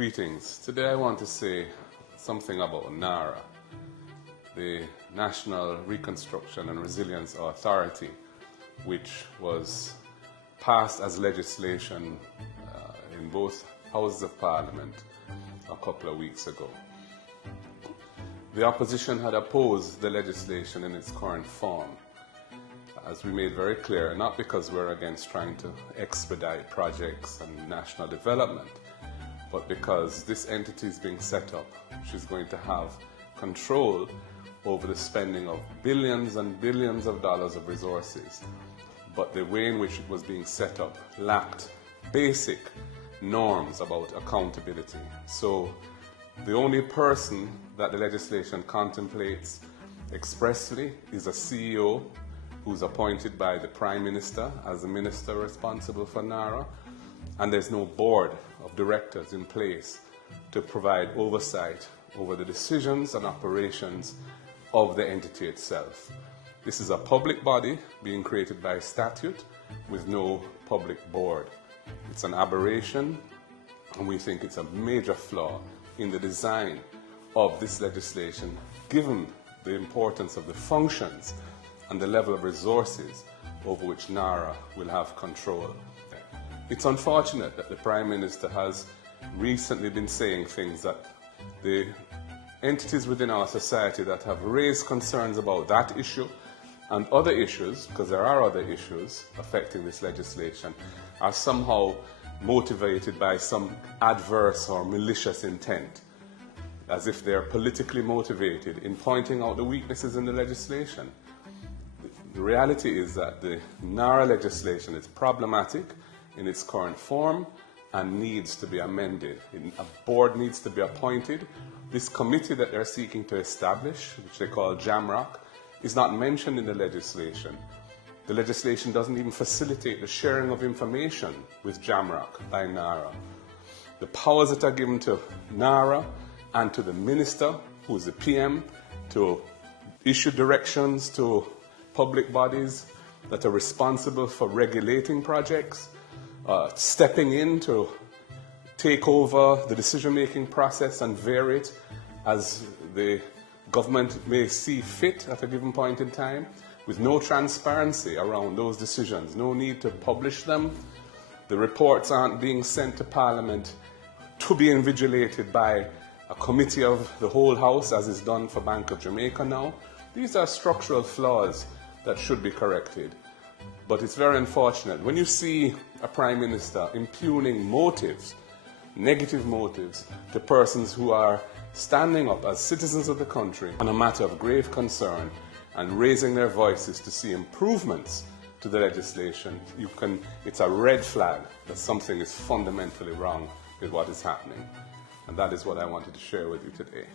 Greetings. Today I want to say something about NaRRA, the National Reconstruction and Resilience Authority, which was passed as legislation in both Houses of Parliament a couple of weeks ago. The opposition had opposed the legislation in its current form, as we made very clear, not because we're against trying to expedite projects and national development, but because this entity is being set up, which is going to have control over the spending of billions and billions of dollars of resources. But the way in which it was being set up lacked basic norms about accountability. So the only person that the legislation contemplates expressly is a CEO who's appointed by the Prime Minister as the minister responsible for NaRRA, and there's no board of directors in place to provide oversight over the decisions and operations of the entity itself. This is a public body being created by statute with no public board. It's an aberration, and we think it's a major flaw in the design of this legislation, given the importance of the functions and the level of resources over which NaRRA will have control. It's unfortunate that the Prime Minister has recently been saying things that the entities within our society that have raised concerns about that issue and other issues, because there are other issues affecting this legislation, are somehow motivated by some adverse or malicious intent, as if they're politically motivated in pointing out the weaknesses in the legislation. The reality is that the NaRRA legislation is problematic in its current form and needs to be amended. A board needs to be appointed. This committee that they're seeking to establish, which they call JAMROC, is not mentioned in the legislation. The legislation doesn't even facilitate the sharing of information with JAMROC by NaRRA. The powers that are given to NaRRA and to the minister, who is the PM, to issue directions to public bodies that are responsible for regulating projects, stepping in to take over the decision-making process and vary it as the government may see fit at a given point in time, with no transparency around those decisions, no need to publish them. The reports aren't being sent to Parliament to be invigilated by a committee of the whole House, as is done for Bank of Jamaica now. These are structural flaws that should be corrected. But it's very unfortunate when you see a Prime Minister impugning motives, negative motives, to persons who are standing up as citizens of the country on a matter of grave concern and raising their voices to see improvements to the legislation. It's a red flag that something is fundamentally wrong with what is happening. And that is what I wanted to share with you today.